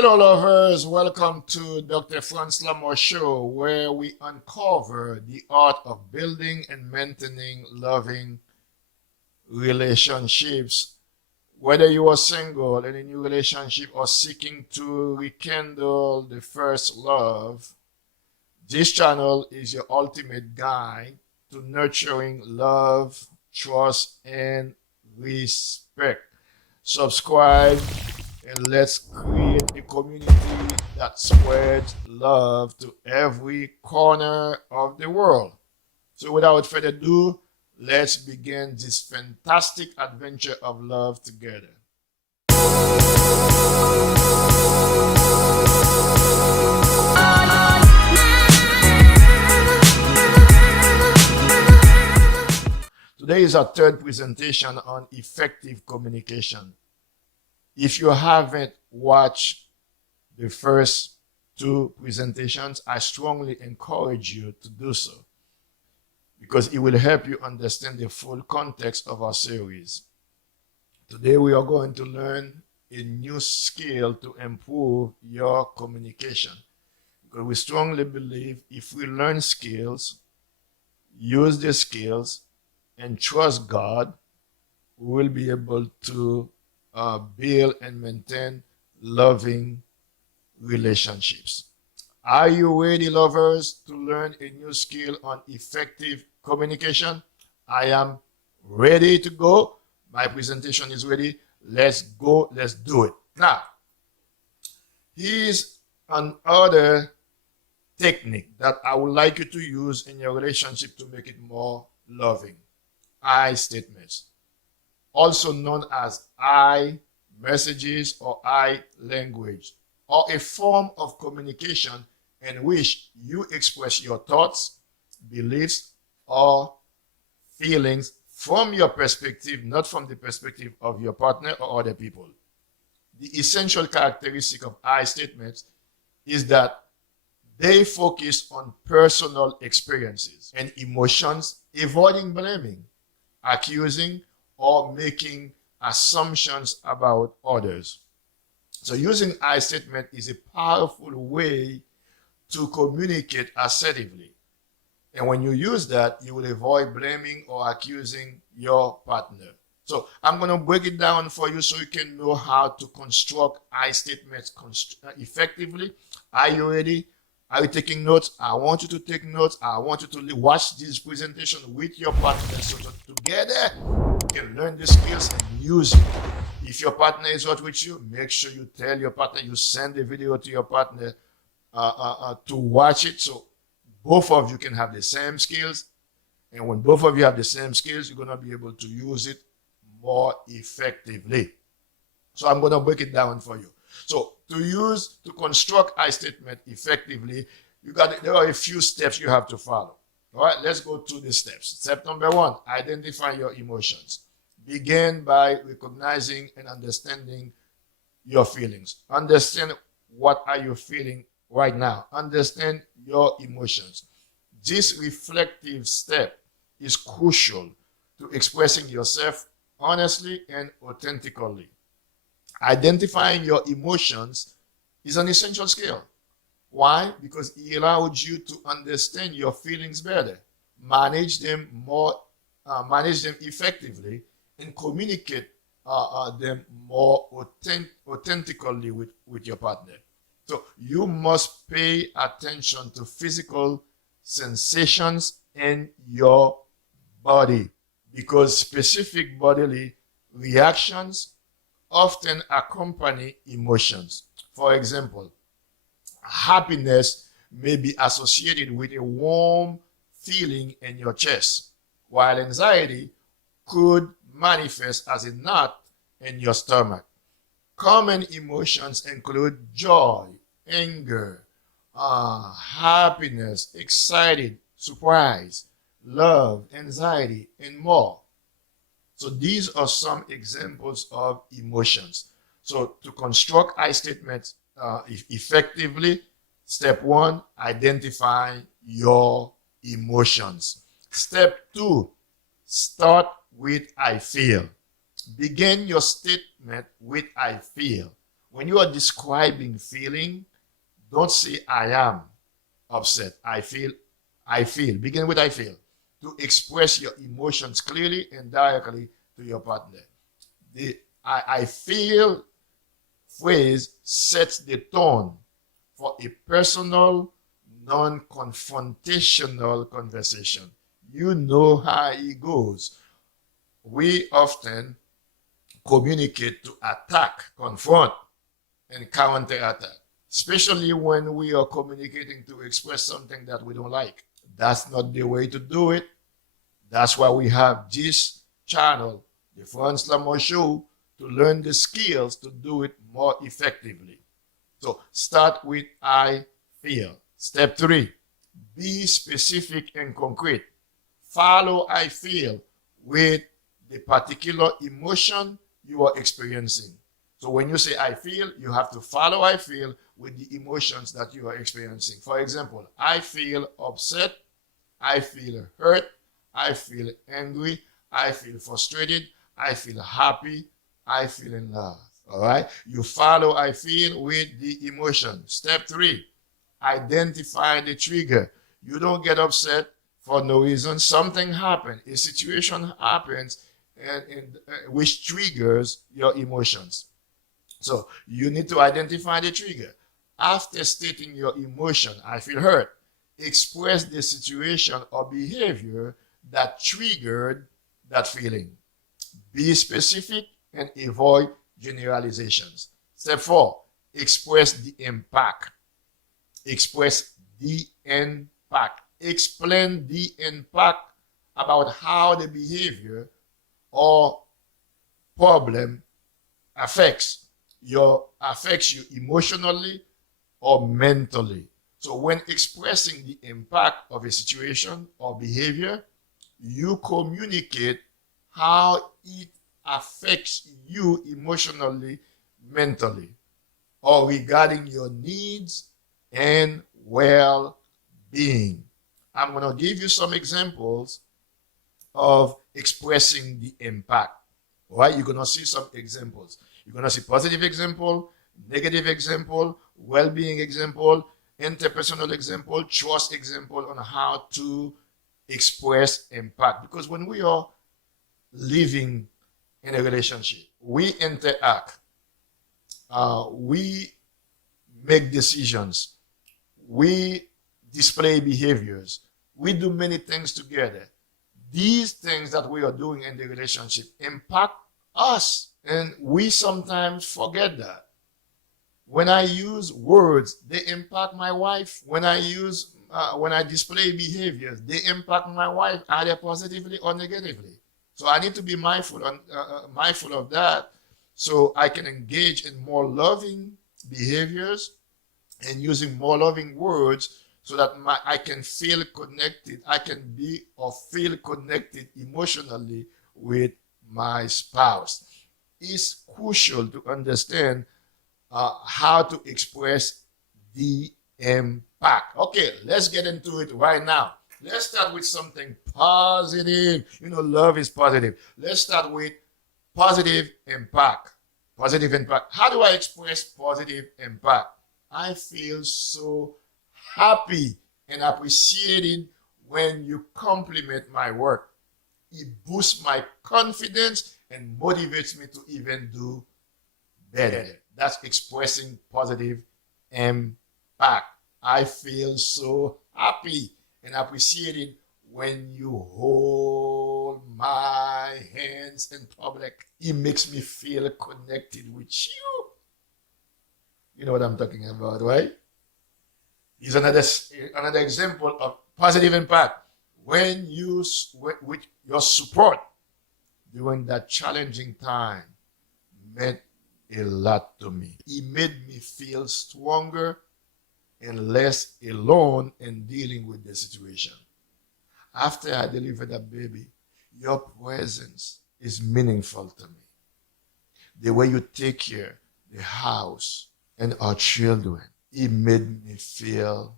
Hello, lovers. Welcome to Dr. Frantz Lamour show, where we uncover the art of building and maintaining loving relationships. Whether you are single in a new relationship or seeking to rekindle the first love, this channel is your ultimate guide to nurturing love, trust, and respect. Subscribe and let's create a community that spreads love to every corner of the world. So without further ado, let's begin this fantastic adventure of love together. Today is our third presentation on effective communication. If you haven't watched the first two presentations, I strongly encourage you to do so because it will help you understand the full context of our series. Today we are going to learn a new skill to improve your communication, because we strongly believe if we learn skills, use the skills, and trust God, we will be able to build and maintain loving relationships. Are you ready, lovers, to learn a new skill on effective communication? I am ready to go. My presentation is ready. Let's go. Let's do it. Now, here's another technique that I would like you to use in your relationship to make it more loving. I statements, also known as I messages or I language, or a form of communication in which you express your thoughts, beliefs, or feelings from your perspective, not from the perspective of your partner or other people. The essential characteristic of I statements is that they focus on personal experiences and emotions, avoiding blaming, accusing, or making assumptions about others. So using I statement is a powerful way to communicate assertively. And when you use that, you will avoid blaming or accusing your partner. So I'm going to break it down for you so you can know how to construct I statements effectively. Are you ready? Are you taking notes? I want you to take notes. I want you to watch this presentation with your partner so that together you can learn the skills and use it. If your partner is not with you, make sure you tell your partner, you send the video to your partner to watch it so both of you can have the same skills. And when both of you have the same skills, you're going to be able to use it more effectively. So I'm going to break it down for you. So to construct I statement effectively, there are a few steps you have to follow. All right, let's go through the steps. Step number one, identify your emotions. Begin by recognizing and understanding your feelings. Understand what are you feeling right now. Understand your emotions. This reflective step is crucial to expressing yourself honestly and authentically. Identifying your emotions is an essential skill. Why? Because it allows you to understand your feelings better, manage them effectively, and communicate them more authentically with your partner. So you must pay attention to physical sensations in your body, because specific bodily reactions often accompany emotions. For example, happiness may be associated with a warm feeling in your chest, while anxiety could manifest as a knot in your stomach. Common emotions include joy, anger, happiness, excited, surprise, love, anxiety, and more. So these are some examples of emotions. So to construct I statements effectively, step one, identify your emotions. Step two, start with I feel. Begin your statement with I feel. When you are describing feeling, don't say I am upset. I feel. I feel. Begin with I feel. To express your emotions clearly and directly to your partner. The I feel phrase sets the tone for a personal, non-confrontational conversation. You know how it goes. We often communicate to attack, confront, and counterattack, especially when we are communicating to express something that we don't like. That's not the way to do it. That's why we have this channel, the Frantz Lamour Show, to learn the skills to do it more effectively. So start with I feel. Step 3, be specific and concrete. Follow I feel with the particular emotion you are experiencing. So when you say I feel, you have to follow I feel with the emotions that you are experiencing. For example, I feel upset, I feel hurt, I feel angry, I feel frustrated, I feel happy, I feel in love. All right? You follow I feel with the emotion. Step 3, identify the trigger. You don't get upset for no reason. Something happened, a situation happens, and which triggers your emotions. So you need to identify the trigger. After stating your emotion, I feel hurt, express the situation or behavior that triggered that feeling. Be specific and avoid generalizations. Step 4, express the impact. Express the impact. Explain the impact about how the behavior or problem affects you emotionally or mentally. So when expressing the impact of a situation or behavior, you communicate how it affects you emotionally, mentally, or regarding your needs and well-being. I'm going to give you some examples of expressing the impact. All right, you're going to see some examples. You're going to see positive example, negative example, well-being example, interpersonal example, trust example on how to express impact. Because when we are living in a relationship, we interact, we make decisions, we display behaviors, we do many things together. These things that we are doing in the relationship impact us, and we sometimes forget that. When I use words, they impact my wife. When I display behaviors, they impact my wife either positively or negatively. So I need to be mindful of that, so I can engage in more loving behaviors and using more loving words, so that I can feel connected. I can be or feel connected emotionally with my spouse. It's crucial to understand how to express the impact. Okay, let's get into it right now. Let's start with something positive. You know, love is positive. Let's start with positive impact. Positive impact. How do I express positive impact? I feel so happy and appreciated when you compliment my work. It boosts my confidence and motivates me to even do better. That's expressing positive impact. I feel so happy and appreciated when you hold my hands in public. It makes me feel connected with you. You know what I'm talking about, right? Here's another example of positive impact. When you, with your support during that challenging time, meant a lot to me. It made me feel stronger and less alone in dealing with the situation. After I delivered that baby, your presence is meaningful to me. The way you take care of the house and our children, it made me feel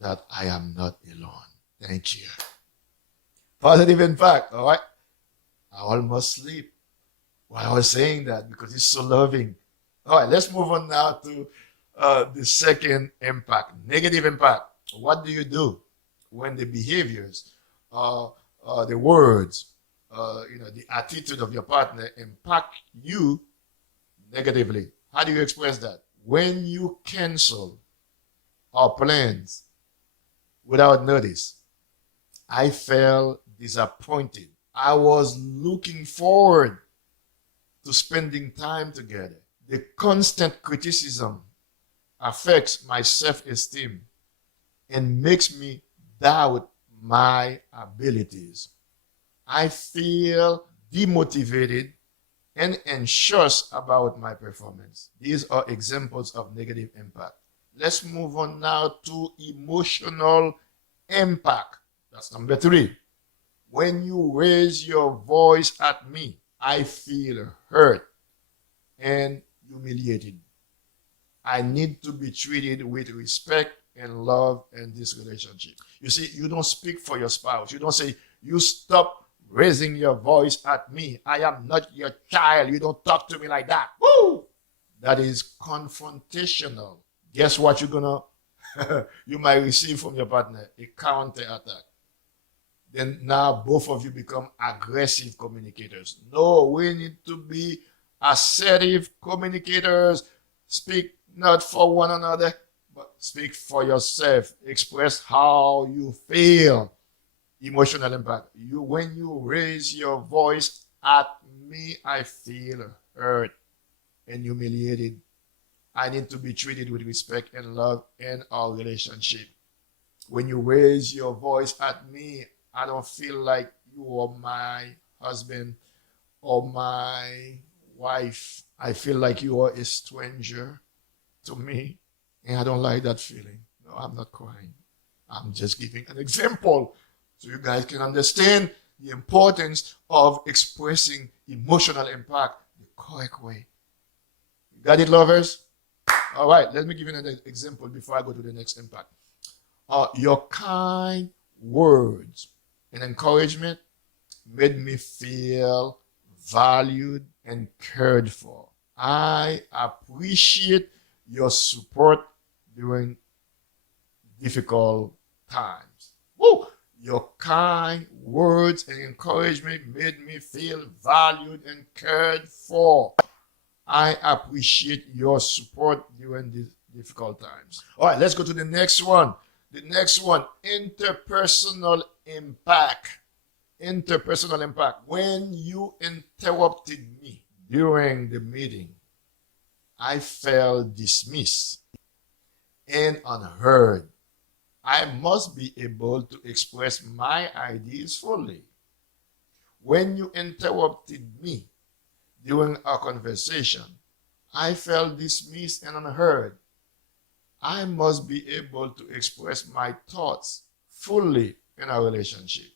that I am not alone. Thank you. Positive impact, all right? I almost sleep while I was saying that because it's so loving. All right, let's move on now to the second impact, negative impact. What do you do when the behaviors, the words, the attitude of your partner impact you negatively? How do you express that? When you cancel our plans without notice, I felt disappointed. I was looking forward to spending time together. The constant criticism affects my self-esteem and makes me doubt my abilities. I feel demotivated and anxious about my performance. These are examples of negative impact. Let's move on now to emotional impact. That's number 3. When you raise your voice at me, I feel hurt and humiliated. I need to be treated with respect and love in this relationship. You see, you don't speak for your spouse. You don't say, you stop raising your voice at me. I am not your child. You don't talk to me like that. Woo! That is confrontational. Guess what you're gonna you might receive from your partner? A counter attack. Then now both of you become aggressive communicators. No, we need to be assertive communicators. Speak not for one another, but speak for yourself. Express how you feel. Emotional impact. When you raise your voice at me, I feel hurt and humiliated. I need to be treated with respect and love in our relationship. When you raise your voice at me, I don't feel like you are my husband or my wife. I feel like you are a stranger to me, and I don't like that feeling. No, I'm not crying. I'm just giving an example so you guys can understand the importance of expressing emotional impact the correct way. You got it, lovers? All right, let me give you another example before I go to the next impact. Your kind words and encouragement made me feel valued and cared for. I appreciate your support during difficult times. Woo! Your kind words and encouragement made me feel valued and cared for. I appreciate your support during these difficult times. All right, let's go to the next one. The next one, interpersonal impact. Interpersonal impact. When you interrupted me during the meeting, I felt dismissed and unheard. I must be able to express my ideas fully. When you interrupted me during our conversation, I felt dismissed and unheard. I must be able to express my thoughts fully in our relationship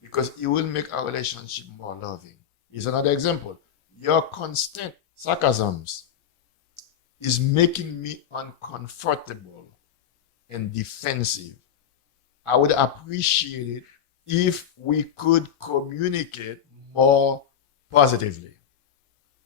because it will make our relationship more loving. Here's another example. Your constant sarcasms is making me uncomfortable and defensive. I would appreciate it if we could communicate more positively.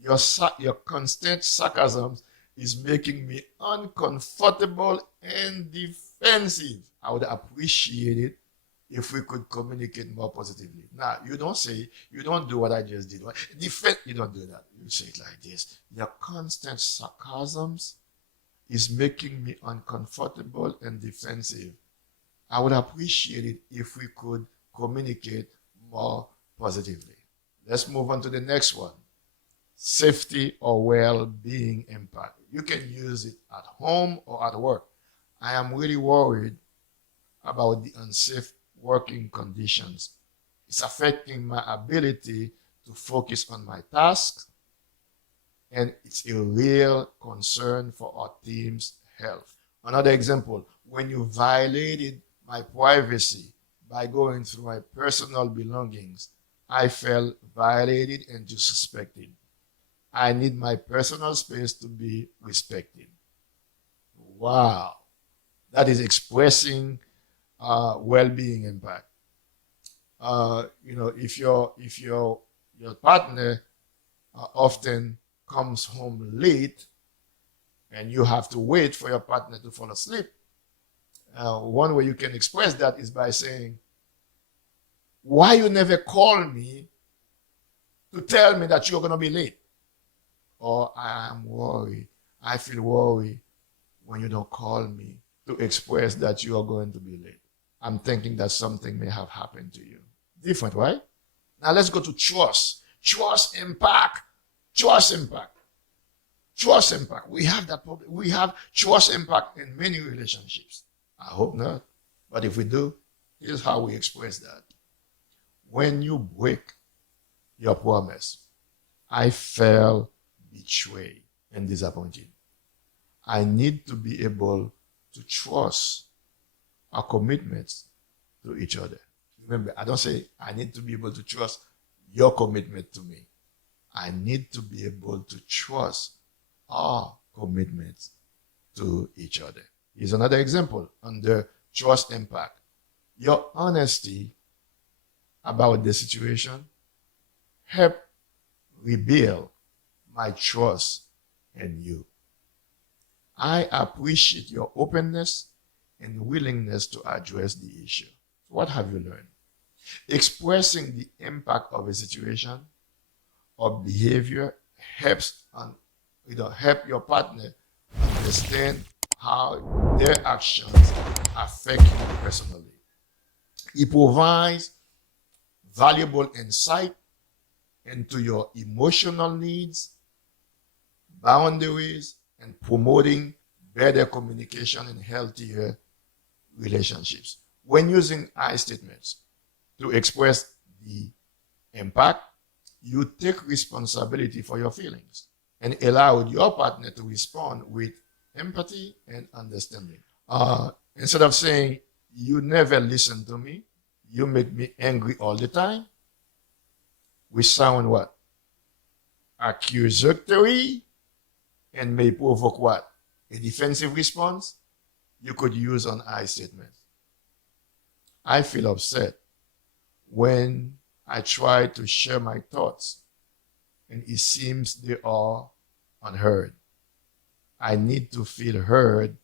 Your constant sarcasms is making me uncomfortable and defensive. I would appreciate it if we could communicate more positively. Now, you don't do what I just did. You don't do that. You say it like this. Your constant sarcasms is making me uncomfortable and defensive. I would appreciate it if we could communicate more positively. Let's move on to the next one. Safety or well-being impact. You can use it at home or at work. I am really worried about the unsafe working conditions. It's affecting my ability to focus on my tasks, and it's a real concern for our team's health. Another example, when you violated my privacy by going through my personal belongings, I felt violated and disrespected. I need my personal space to be respected. Wow. That is expressing well-being impact. If your partner often comes home late and you have to wait for your partner to fall asleep, one way you can express that is by saying, why you never call me to tell me that you're going to be late? Or I am worried. I feel worried when you don't call me to express that you are going to be late. I'm thinking that something may have happened to you. Different, right? Now let's go to trust. Trust impact. Trust impact. Trust impact. We have that problem. We have trust impact in many relationships. I hope not. But if we do, here's how we express that. When you break your promise, I felt betrayed and disappointed. I need to be able to trust our commitments to each other. Remember, I don't say I need to be able to trust your commitment to me. I need to be able to trust our commitments to each other. Here's another example under trust impact. Your honesty about the situation help rebuild my trust in you. I appreciate your openness and willingness to address the issue. What have you learned? Expressing the impact of a situation or behavior helps help your partner understand how their actions affect you personally. It provides valuable insight into your emotional needs, boundaries, and promoting better communication and healthier relationships. When using I statements to express the impact, you take responsibility for your feelings and allow your partner to respond with empathy and understanding. Instead of saying, you never listen to me, you make me angry all the time, we sound what? Accusatory and may provoke what? A defensive response. You could use an I statement. I feel upset when I try to share my thoughts and it seems they are unheard. I need to feel heard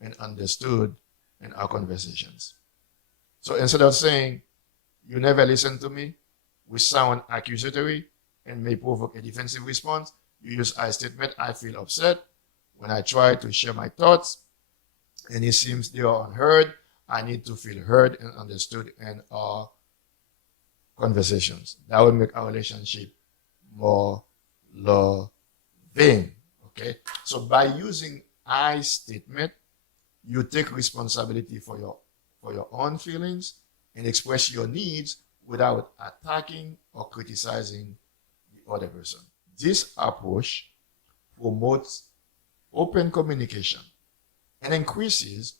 and understood in our conversations. So instead of saying, you never listen to me, which sound accusatory and may provoke a defensive response, you use I statement. I feel upset when I try to share my thoughts and it seems they are unheard. I need to feel heard and understood in our conversations. That will make our relationship more loving. Okay? So by using I statement, you take responsibility for your own feelings and express your needs without attacking or criticizing the other person. This approach promotes open communication and increases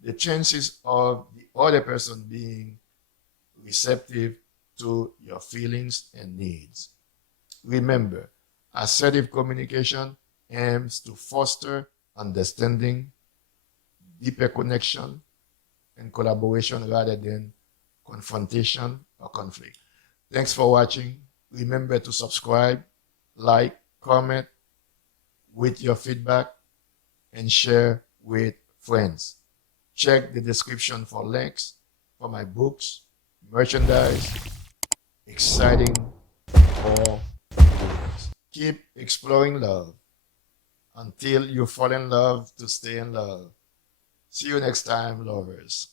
the chances of the other person being receptive to your feelings and needs. Remember, assertive communication aims to foster understanding, deeper connection, and collaboration rather than confrontation or conflict. Thanks for watching. Remember to subscribe, like, comment with your feedback, and share with friends. Check the description for links for my books, merchandise, exciting for viewers. Keep exploring love until you fall in love to stay in love. See you next time, lovers.